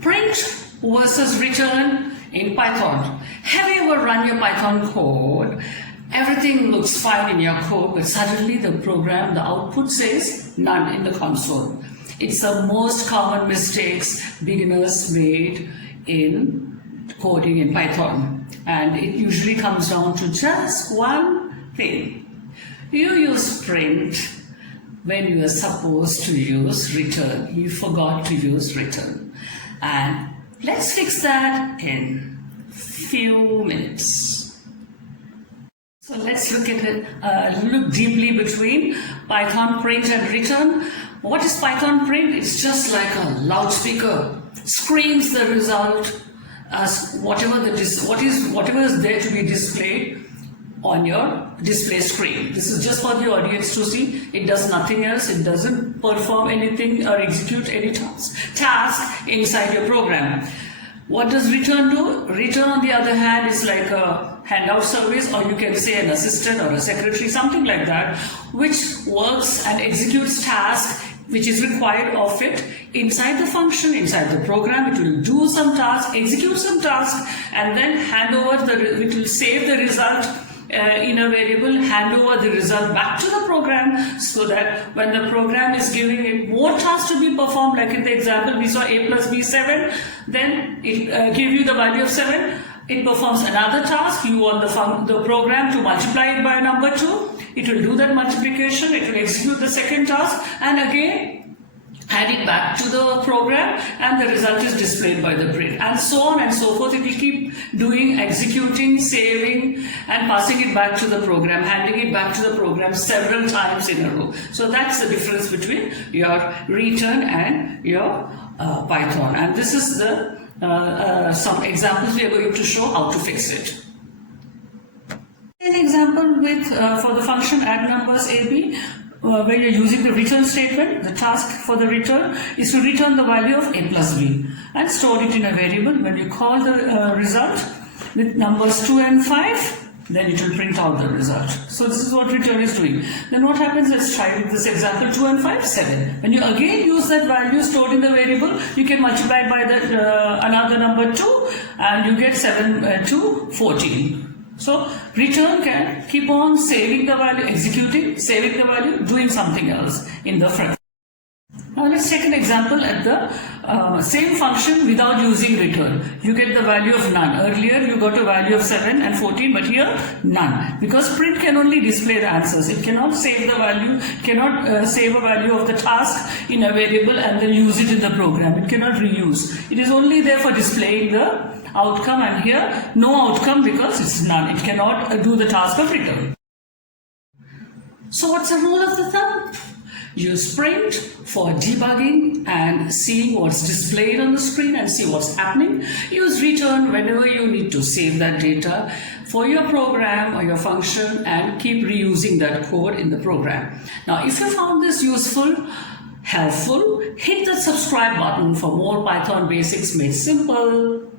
Print versus return in Python. Have you ever run your Python code? Everything looks fine in your code, but suddenly the program, the output says none in the console. It's the most common mistakes beginners made in coding in Python. And it usually comes down to just one thing. You use print when you are supposed to use return. You forgot to use return. And let's fix that in few minutes. So let's look at it, look deeply between Python print and return. What is Python print? It's just like a loudspeaker, screams the result as whatever is there to be displayed on your display screen. This is just for the audience to see. It does nothing else. It doesn't perform anything or execute any task inside your program. What does return do? Return, on the other hand, is like a handout service, or you can say an assistant or a secretary, something like that, which works and executes tasks which is required of it inside the function, inside the program. It will do some task, execute some task, and then it will save the result in a variable, hand over the result back to the program, so that when the program is giving it more tasks to be performed, like in the example we saw a plus b 7, then it give you the value of 7. It performs another task. You want the program to multiply it by number 2. It will do that multiplication. It will execute the second task and again add it back to the program, and the result is displayed by the print, and so on and so forth. It will keep doing, executing, saving, and passing it back to the program, handing it back to the program several times in a row. So that's the difference between your return and your Python. And this is the some examples we are going to show how to fix it. An example with for the function add numbers AB, where you're using the return statement. The task for the return is to return the value of a plus b and store it in a variable. When you call the result with numbers 2 and 5, then it will print out the result. So this is what return is doing. Then what happens? Let's try with this example. 2 and 5, 7. When you again use that value stored in the variable, you can multiply it by another number 2, and you get 7 to 14. So return can keep on saving the value, executing, saving the value, doing something else in the front. Now let's take an example at the same function without using return. You get the value of none. Earlier you got a value of 7 and 14, but here none. Because print can only display the answers. It cannot save the value, cannot save a value of the task in a variable and then use it in the program. It cannot reuse. It is only there for displaying the outcome, and here no outcome because it's none. It cannot do the task of return. So what's the rule of the thumb? Use print for debugging and seeing what's displayed on the screen and see what's happening. Use return whenever you need to save that data for your program or your function and keep reusing that code in the program. Now, if you found this useful, helpful, hit the subscribe button for more Python basics made simple.